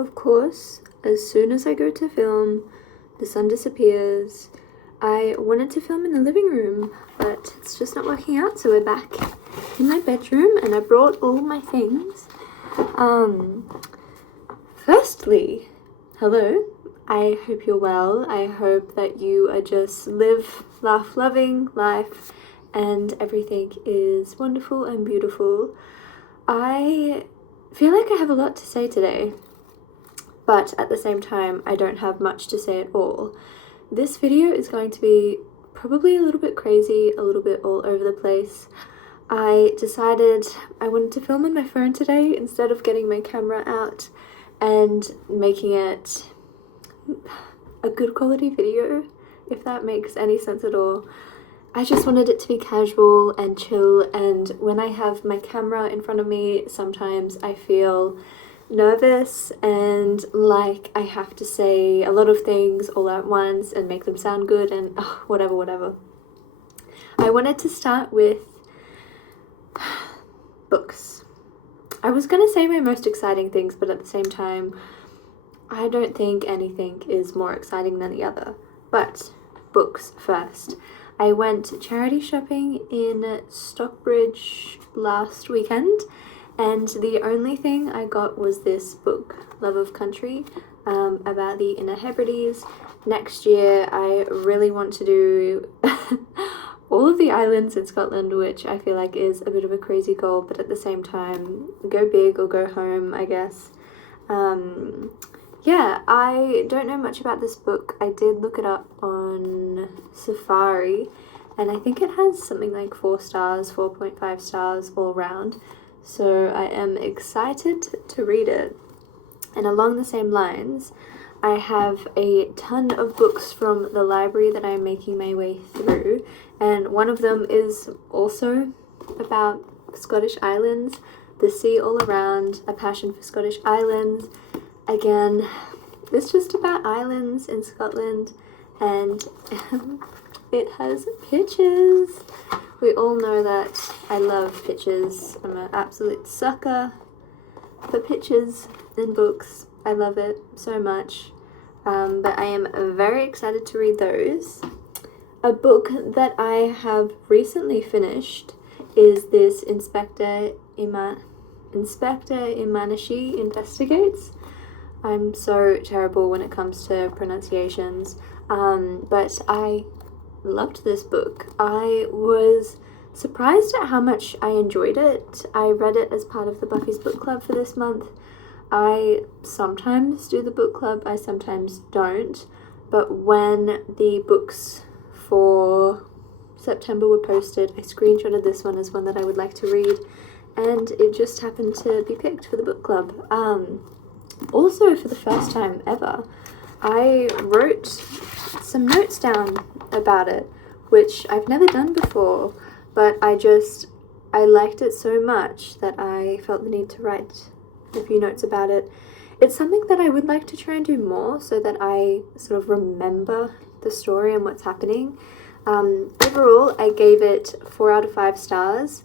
of course, as soon as I go to film, the sun disappears. I wanted to film in the living room, but it's just not working out, so we're back in my bedroom, and I brought all my things. Firstly, hello. I hope you're well. I hope that you are just laugh, loving life, and everything is wonderful and beautiful. I feel like I have a lot to say today, but at the same time, I don't have much to say at all. This video is going to be probably a little bit crazy, a little bit all over the place. I decided I wanted to film on my phone today instead of getting my camera out and making it a good quality video, if that makes any sense at all. I just wanted it to be casual and chill, and when I have my camera in front of me, sometimes I feel nervous and like I have to say a lot of things all at once and make them sound good and whatever. I wanted to start with books. I was gonna say my most exciting things, but at the same time, I don't think anything is more exciting than the other. But books first. I went charity shopping in Stockbridge last weekend, and the only thing I got was this book, Love of Country, about the Inner Hebrides. Next year, I really want to do all of the islands in Scotland, which I feel like is a bit of a crazy goal, but at the same time, go big or go home, I guess. Yeah, I don't know much about this book. I did look it up on Safari, and I think it has something like 4 stars, 4.5 stars all round. So I am excited to read it. And along the same lines, I have a ton of books from the library that I'm making my way through, and one of them is also about Scottish islands, the sea all around, a passion for Scottish islands. Again, it's just about islands in Scotland, and it has pictures. We all know that I love pictures. I'm an absolute sucker for pictures in books. I love it so much. But I am very excited to read those. A book that I have recently finished is this Inspector Imanishi Investigates. I'm so terrible when it comes to pronunciations, but I loved this book. I was surprised at how much I enjoyed it. I read it as part of the Buffy's book club for this month. I sometimes do the book club, I sometimes don't, but when the books for September were posted, I screenshotted this one as one that I would like to read, and it just happened to be picked for the book club. Also, for the first time ever, I wrote some notes down about it, which I've never done before, but I liked it so much that I felt the need to write a few notes about it. It's something that I would like to try and do more so that I sort of remember the story and what's happening. Overall, I gave it 4 out of 5 stars.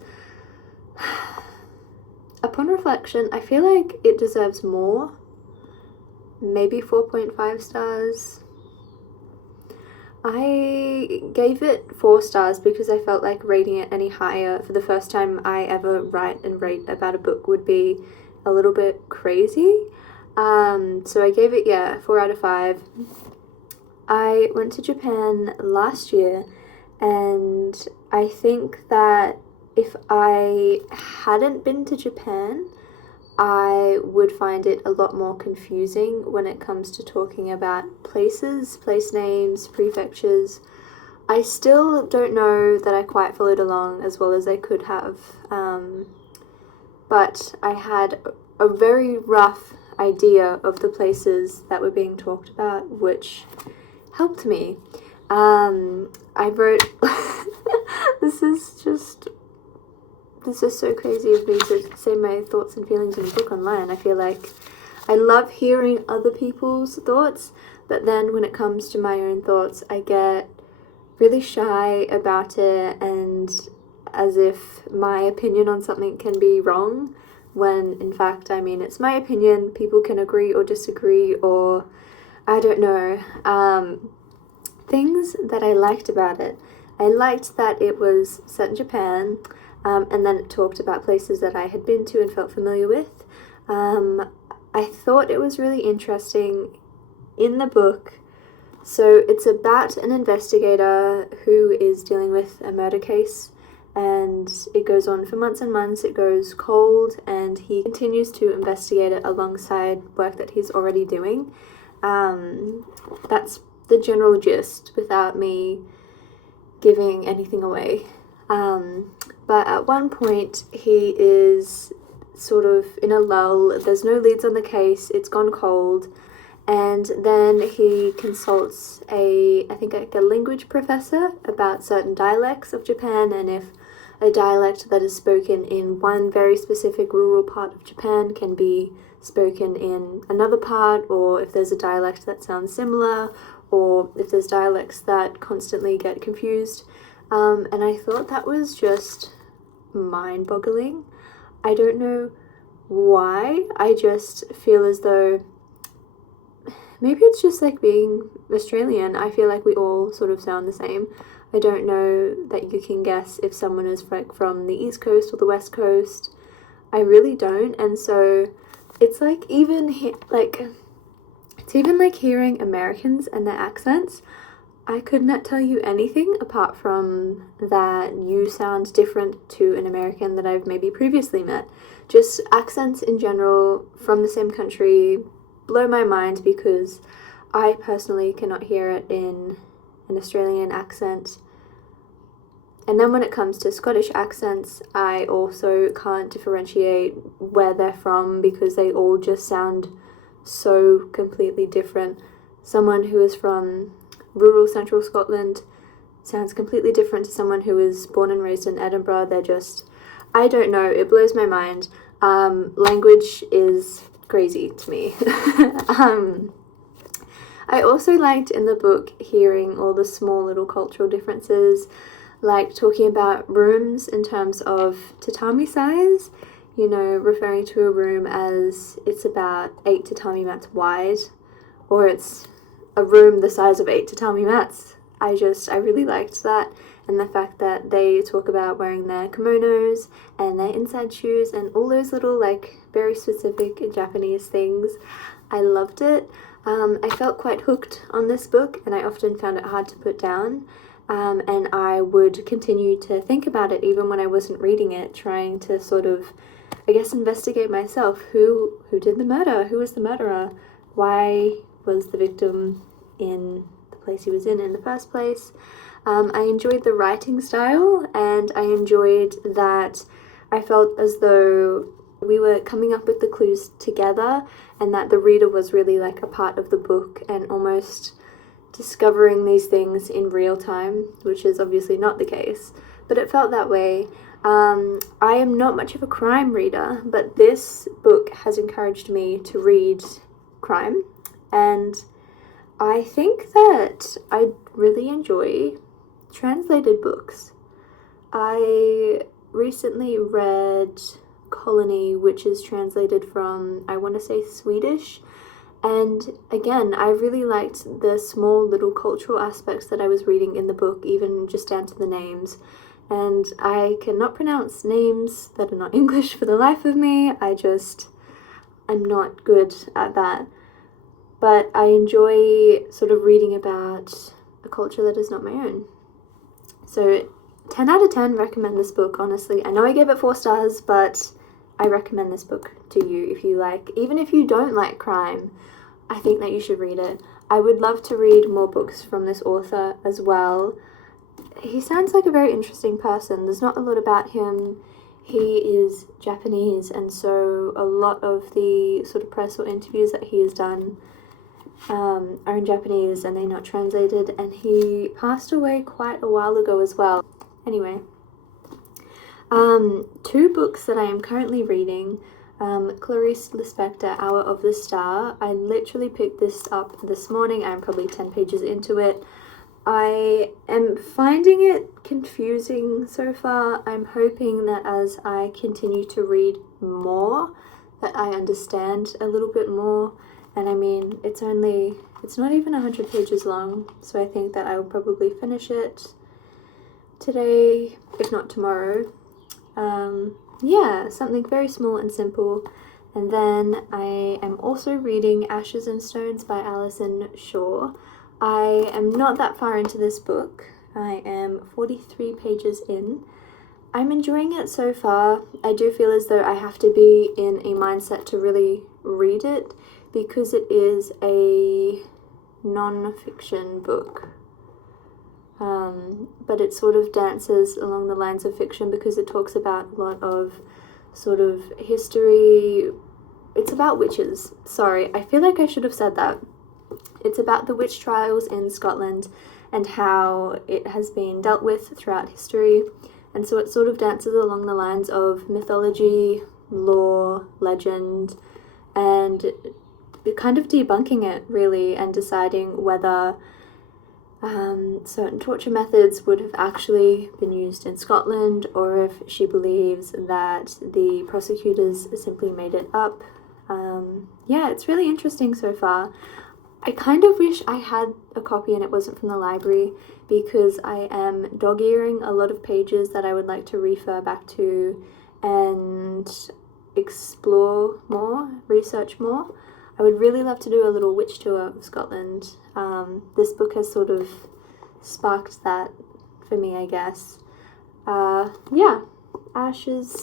Upon reflection, I feel like it deserves more. Maybe 4.5 stars. I gave it 4 stars because I felt like rating it any higher for the first time I ever write and rate about a book would be a little bit crazy. So I gave it, 4 out of 5. I went to Japan last year, and I think that if I hadn't been to Japan, I would find it a lot more confusing when it comes to talking about places, place names, prefectures. I still don't know that I quite followed along as well as I could have, but I had a very rough idea of the places that were being talked about, which helped me. I wrote, this is so crazy of me to say my thoughts and feelings in a book online. I feel like I love hearing other people's thoughts, but then when it comes to my own thoughts, I get really shy about it, and as if my opinion on something can be wrong. when in fact, I mean, it's my opinion. People can agree or disagree, or I don't know. Things that I liked about it. I liked that it was set in Japan, and then it talked about places that I had been to and felt familiar with. I thought it was really interesting in the book. So it's about an investigator who is dealing with a murder case, and it goes on for months and months. It goes cold, and he continues to investigate it alongside work that he's already doing. That's the general gist without me giving anything away. But at one point he is sort of in a lull. There's no leads on the case. It's gone cold. And then he consults I think a language professor about certain dialects of Japan, and if a dialect that is spoken in one very specific rural part of Japan can be spoken in another part, or if there's a dialect that sounds similar, or if there's dialects that constantly get confused. And I thought that was just mind-boggling. I don't know why. I just feel as though maybe it's just like being Australian. I feel like we all sort of sound the same. I don't know that you can guess if someone is like from the East Coast or the West Coast. I really don't. And so it's like it's even like hearing Americans and their accents. I could not tell you anything apart from that you sound different to an American that I've maybe previously met. Just accents in general from the same country blow my mind, because I personally cannot hear it in an Australian accent. And then when it comes to Scottish accents, I also can't differentiate where they're from, because they all just sound so completely different. Someone who is from rural central Scotland sounds completely different to someone who is born and raised in Edinburgh. They're just, I don't know, it blows my mind. Language is crazy to me. I also liked in the book hearing all the small little cultural differences, like talking about rooms in terms of tatami size, referring to a room as it's about 8 tatami mats wide, or it's a room the size of 8 tatami mats. I really liked that, and the fact that they talk about wearing their kimonos and their inside shoes and all those little very specific Japanese things. I loved it. I felt quite hooked on this book, and I often found it hard to put down, and I would continue to think about it even when I wasn't reading it, trying to sort of, I guess, investigate myself. Who did the murder? Who was the murderer? Why was the victim in the place he was in the first place? I enjoyed the writing style, and I enjoyed that I felt as though we were coming up with the clues together, and that the reader was really like a part of the book and almost discovering these things in real time, which is obviously not the case, but it felt that way. I am not much of a crime reader, but this book has encouraged me to read crime, and I think that I really enjoy translated books. I recently read Colony, which is translated from, I want to say, Swedish, and again, I really liked the small little cultural aspects that I was reading in the book, even just down to the names. And I cannot pronounce names that are not English for the life of me. I'm not good at that. But I enjoy sort of reading about a culture that is not my own. So 10 out of 10 recommend this book, honestly. I know I gave it 4 stars, but I recommend this book to you if you like. Even if you don't like crime, I think that you should read it. I would love to read more books from this author as well. He sounds like a very interesting person. There's not a lot about him. He is Japanese, and so a lot of the sort of press or interviews that he has done are in Japanese, and they're not translated, and he passed away quite a while ago as well. Anyway, 2 books that I am currently reading. Clarice Lispector, Hour of the Star. I literally picked this up this morning. I'm probably 10 pages into it. I am finding it confusing so far. I'm hoping that as I continue to read more, that I understand a little bit more. And I mean, it's not even 100 pages long, so I think that I will probably finish it today, if not tomorrow. Yeah, something very small and simple. And then I am also reading Ashes and Stones by Alison Shaw. I am not that far into this book. I am 43 pages in. I'm enjoying it so far. I do feel as though I have to be in a mindset to really read it because it is a non-fiction book. But it sort of dances along the lines of fiction because it talks about a lot of sort of history. It's about witches. Sorry, I feel like I should have said that. It's about the witch trials in Scotland and how it has been dealt with throughout history. And so it sort of dances along the lines of mythology, lore, legend, and kind of debunking it really and deciding whether certain torture methods would have actually been used in Scotland or if she believes that the prosecutors simply made it up. Yeah, it's really interesting so far. I kind of wish I had a copy and it wasn't from the library because I am dog-earing a lot of pages that I would like to refer back to and explore more, research more. I would really love to do a little witch tour of Scotland. This book has sort of sparked that for me, I guess. Yeah, Ashes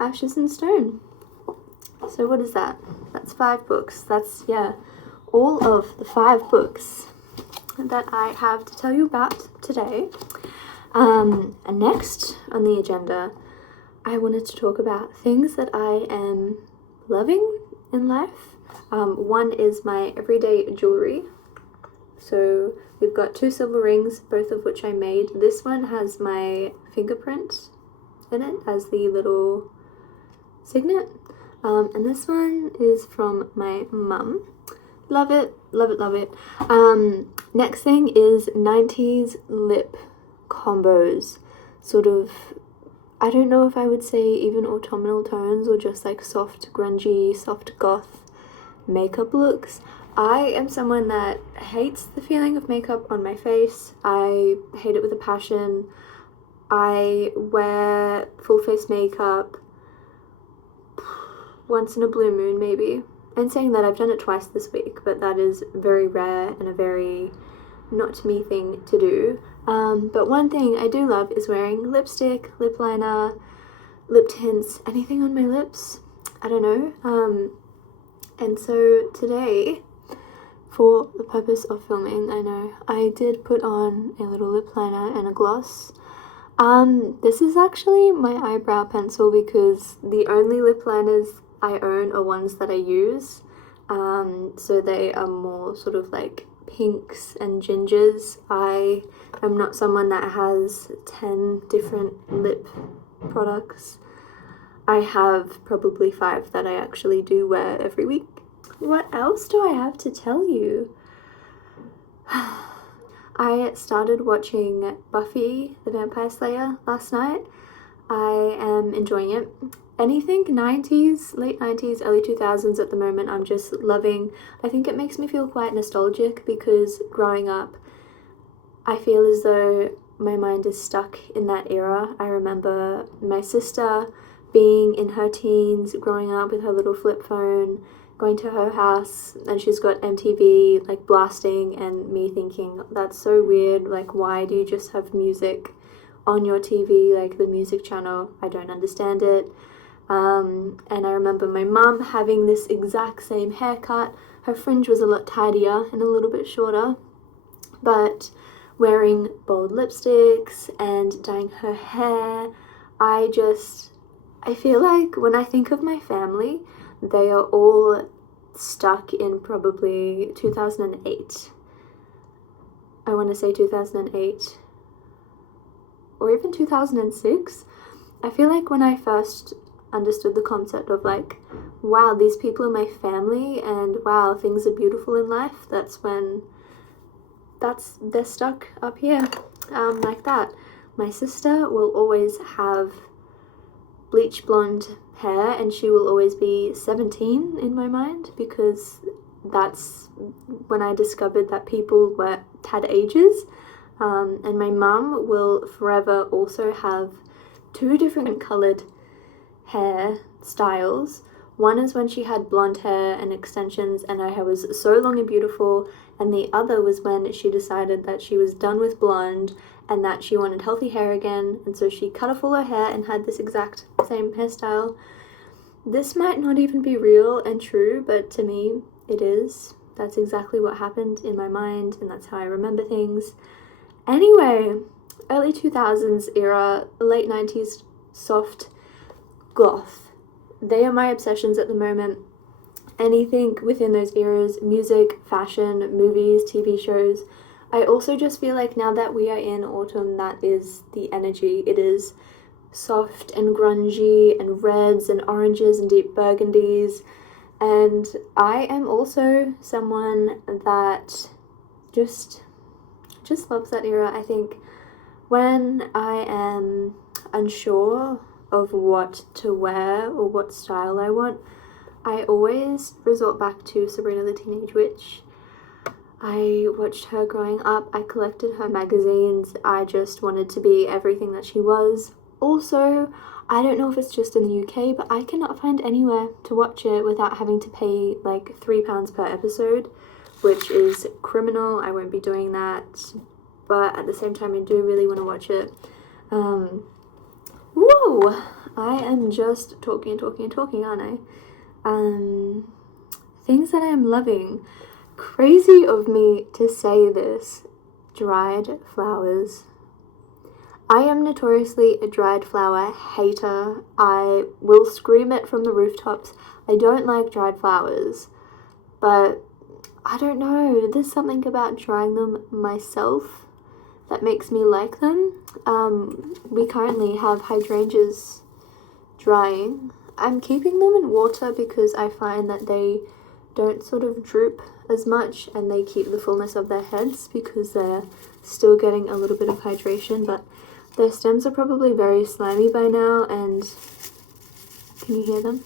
and Stone. So what is that? That's 5 books. That's, yeah, all of the 5 books that I have to tell you about today. And next on the agenda, I wanted to talk about things that I am loving in life. One is my everyday jewelry. So we've got 2 silver rings, both of which I made. This one has my fingerprint in it as the little signet. And this one is from my mum. Love it, love it, love it. Next thing is 90s lip combos. Sort of, I don't know if I would say even autumnal tones or just like soft, grungy, soft goth makeup looks. I am someone that hates the feeling of makeup on my face. I hate it with a passion. I wear full face makeup once in a blue moon maybe. And saying that, I've done it twice this week, but that is very rare and a very not me thing to do. But one thing I do love is wearing lipstick, lip liner, lip tints, anything on my lips. I don't know. And so today, for the purpose of filming, I did put on a little lip liner and a gloss. This is actually my eyebrow pencil because the only lip liners I own are ones that I use. So they are more sort of like pinks and gingers. I am not someone that has 10 different lip products. I have probably 5 that I actually do wear every week. What else do I have to tell you? I started watching Buffy the Vampire Slayer last night. I am enjoying it. Anything 90s, late 90s, early 2000s at the moment I'm just loving. I think it makes me feel quite nostalgic because growing up I feel as though my mind is stuck in that era. I remember my sister being in her teens, growing up with her little flip phone, going to her house, and she's got MTV like blasting, and me thinking, that's so weird, like why do you just have music on your TV, like the music channel? I don't understand it. And I remember my mum having this exact same haircut. Her fringe was a lot tidier and a little bit shorter, but wearing bold lipsticks and dyeing her hair. I feel like when I think of my family, they are all stuck in probably 2008. I want to say 2008 or even 2006. I feel like when I first understood the concept of like, wow, these people are my family and wow, things are beautiful in life, that's when they're stuck up here, like that. My sister will always have bleach blonde hair, and she will always be 17 in my mind, because that's when I discovered that people had ages. And my mum will forever also have 2 different coloured hair styles. One is when she had blonde hair and extensions and her hair was so long and beautiful, and the other was when she decided that she was done with blonde and that she wanted healthy hair again, and so she cut off all her hair and had this exact same hairstyle. This might not even be real and true, but to me it is. That's exactly what happened in my mind, and that's how I remember things. Anyway, early 2000s era, late 90s soft goth. They are my obsessions at the moment. Anything within those eras, music, fashion, movies, TV shows. I also just feel like now that we are in autumn, that is the energy. It is soft and grungy and reds and oranges and deep burgundies. And I am also someone that just loves that era. I think when I am unsure of what to wear or what style I want, I always resort back to Sabrina the Teenage Witch. I watched her growing up, I collected her magazines, I just wanted to be everything that she was. Also, I don't know if it's just in the UK, but I cannot find anywhere to watch it without having to pay like £3 per episode, which is criminal. I won't be doing that, but at the same time I do really want to watch it. Whoa! I am just talking, aren't I? Things that I am loving. Crazy of me to say this. Dried flowers. I am notoriously a dried flower hater. I will scream it from the rooftops. I don't like dried flowers, but I don't know. There's something about drying them myself that makes me like them. We currently have hydrangeas drying. I'm keeping them in water because I find that they don't sort of droop as much, and they keep the fullness of their heads because they're still getting a little bit of hydration, but their stems are probably very slimy by now, and can you hear them?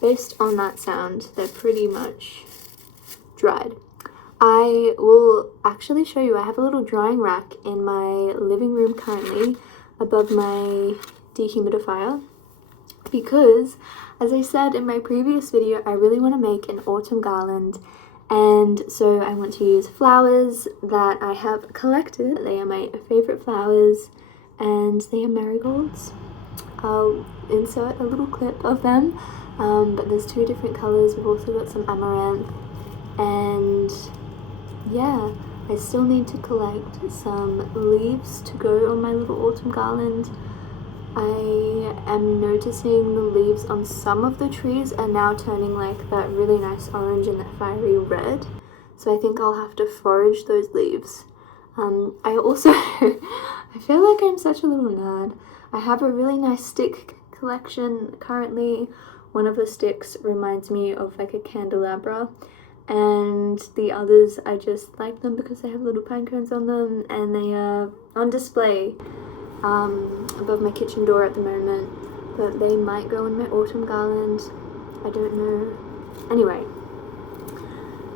Based on that sound, they're pretty much dried. I will actually show you, I have a little drying rack in my living room currently above my dehumidifier, because as I said in my previous video, I really want to make an autumn garland, and so I want to use flowers that I have collected. They are my favorite flowers, and they are marigolds. I'll insert a little clip of them, but there's 2 different colors. We've also got some amaranth, and yeah, I still need to collect some leaves to go on my little autumn garland. I am noticing the leaves on some of the trees are now turning like that really nice orange and that fiery red, so I think I'll have to forage those leaves. I also, I feel like I'm such a little nerd. I have a really nice stick collection currently. One of the sticks reminds me of like a candelabra, and the others, I just like them because they have little pine cones on them, and they are on display above my kitchen door at the moment, but they might go in my autumn garland. I don't know. Anyway,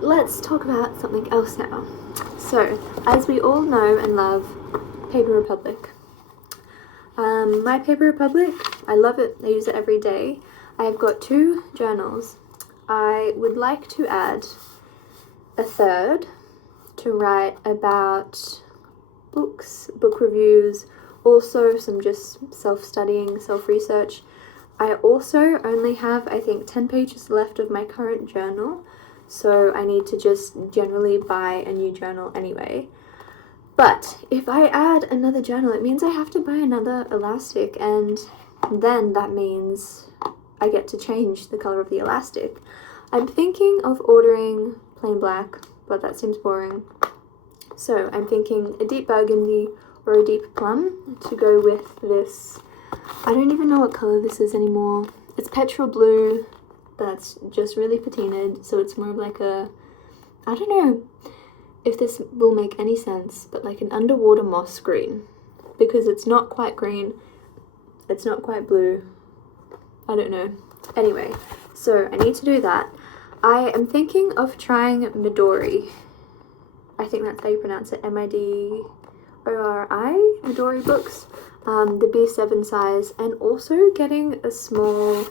let's talk about something else now. So, as we all know and love, Paper Republic. My Paper Republic, I love it. I use it every day. I've got 2 journals. I would like to add a third to write about books, book reviews, also some just self-studying, self-research. I also only have, I think, 10 pages left of my current journal, so I need to just generally buy a new journal anyway. But if I add another journal, it means I have to buy another elastic, and then that means I get to change the color of the elastic. I'm thinking of ordering plain black, but that seems boring. So I'm thinking a deep burgundy or a deep plum to go with this. I don't even know what color this is anymore. It's petrol blue that's just really patinaed, so it's more of like a, I don't know, if this will make any sense, but like an underwater moss green, because it's not quite green, it's not quite blue, I don't know. Anyway, so I need to do that. I am thinking of trying Midori. I think that's how you pronounce it, Midori, Midori books, the B7 size, and also getting a small,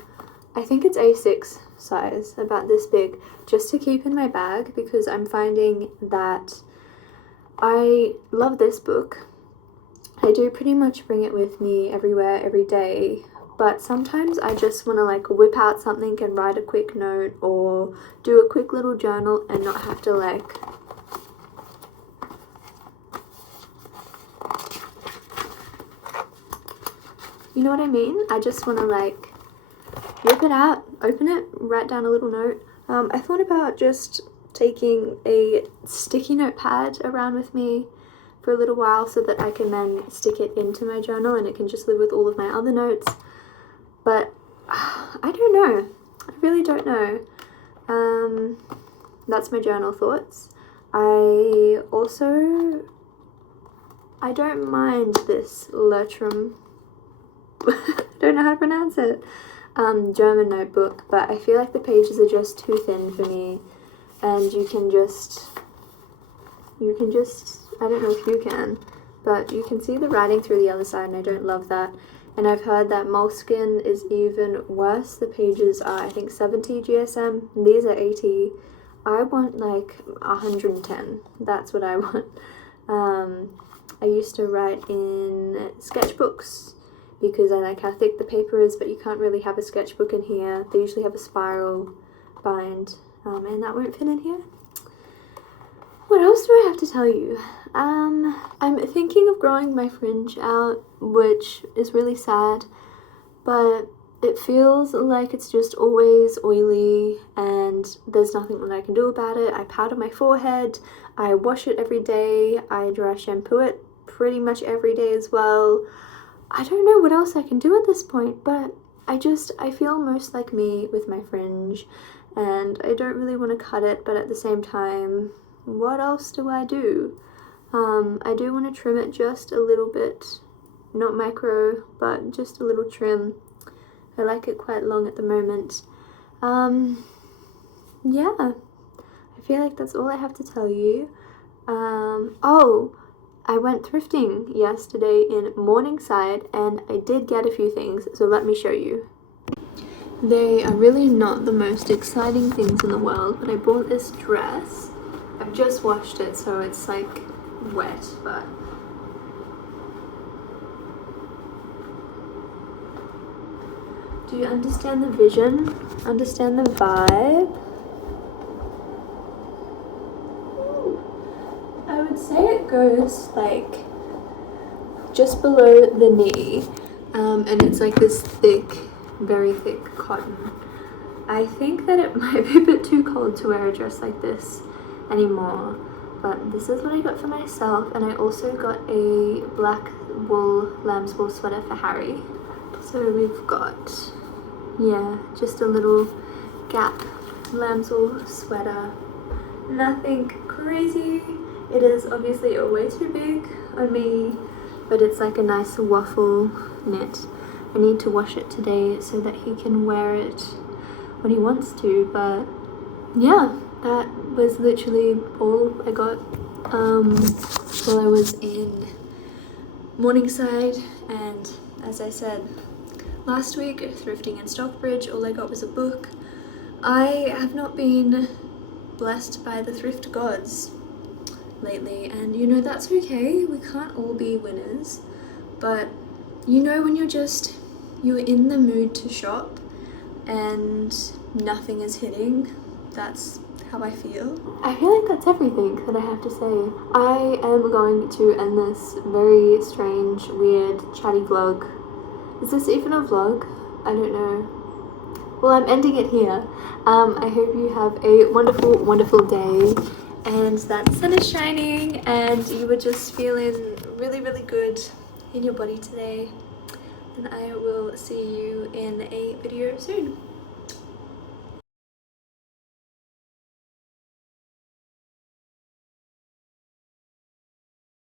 I think it's A6 size, about this big, just to keep in my bag, because I'm finding that I love this book. I do pretty much bring it with me everywhere, every day, but sometimes I just want to like whip out something and write a quick note or do a quick little journal and not have to like you know what I mean? I just want to like whip it out, open it, write down a little note. I thought about just taking a sticky note pad around with me for a little while so that I can then stick it into my journal and it can just live with all of my other notes. But I don't know. I really don't know. That's my journal thoughts. I don't mind this Lertrum. I don't know how to pronounce it. German notebook, but I feel like the pages are just too thin for me, and you can just, I don't know if you can, but you can see the writing through the other side, and I don't love that. And I've heard that moleskin is even worse. The pages are, I think, 70 GSM, and these are 80. I want like 110. That's what I want. I used to write in sketchbooks because I like how thick the paper is, but you can't really have a sketchbook in here. They usually have a spiral bind, and that won't fit in here. What else do I have to tell you? I'm thinking of growing my fringe out, which is really sad, but it feels like it's just always oily and there's nothing that I can do about it. I powder my forehead, I wash it every day, I dry shampoo it pretty much every day as well. I don't know what else I can do at this point, but I feel most like me with my fringe, and I don't really want to cut it, but at the same time, what else do I do? I do want to trim it just a little bit, not micro, but just a little trim. I like it quite long at the moment. Yeah, I feel like that's all I have to tell you. Oh, I went thrifting yesterday in Morningside and I did get a few things, so let me show you. They are really not the most exciting things in the world, but I bought this dress. I've just washed it, so it's like wet, but do you understand the vision? Understand the vibe? I would say it goes like just below the knee, and it's like this thick, very thick cotton. I think that it might be a bit too cold to wear a dress like this anymore, but this is what I got for myself, and I also got a black wool lamb's wool sweater for Harry. So we've got, yeah, just a little Gap lamb's wool sweater. Nothing crazy. It is obviously way too big on me, but it's like a nice waffle knit. I need to wash it today so that he can wear it when he wants to, but yeah, that was literally all I got while I was in Morningside. And as I said last week, thrifting in Stockbridge, all I got was a book. I have not been blessed by the thrift gods lately, and you know, that's okay. We can't all be winners, but you know, when you're in the mood to shop and nothing is hitting, that's how I feel. I feel like that's everything that I have to say. I am going to end this very strange, weird, chatty vlog. Is this even a vlog? I don't know. Well, I'm ending it here. I hope you have a wonderful, wonderful day, and that the sun is shining and you were just feeling really, really good in your body today. And I will see you in a video soon.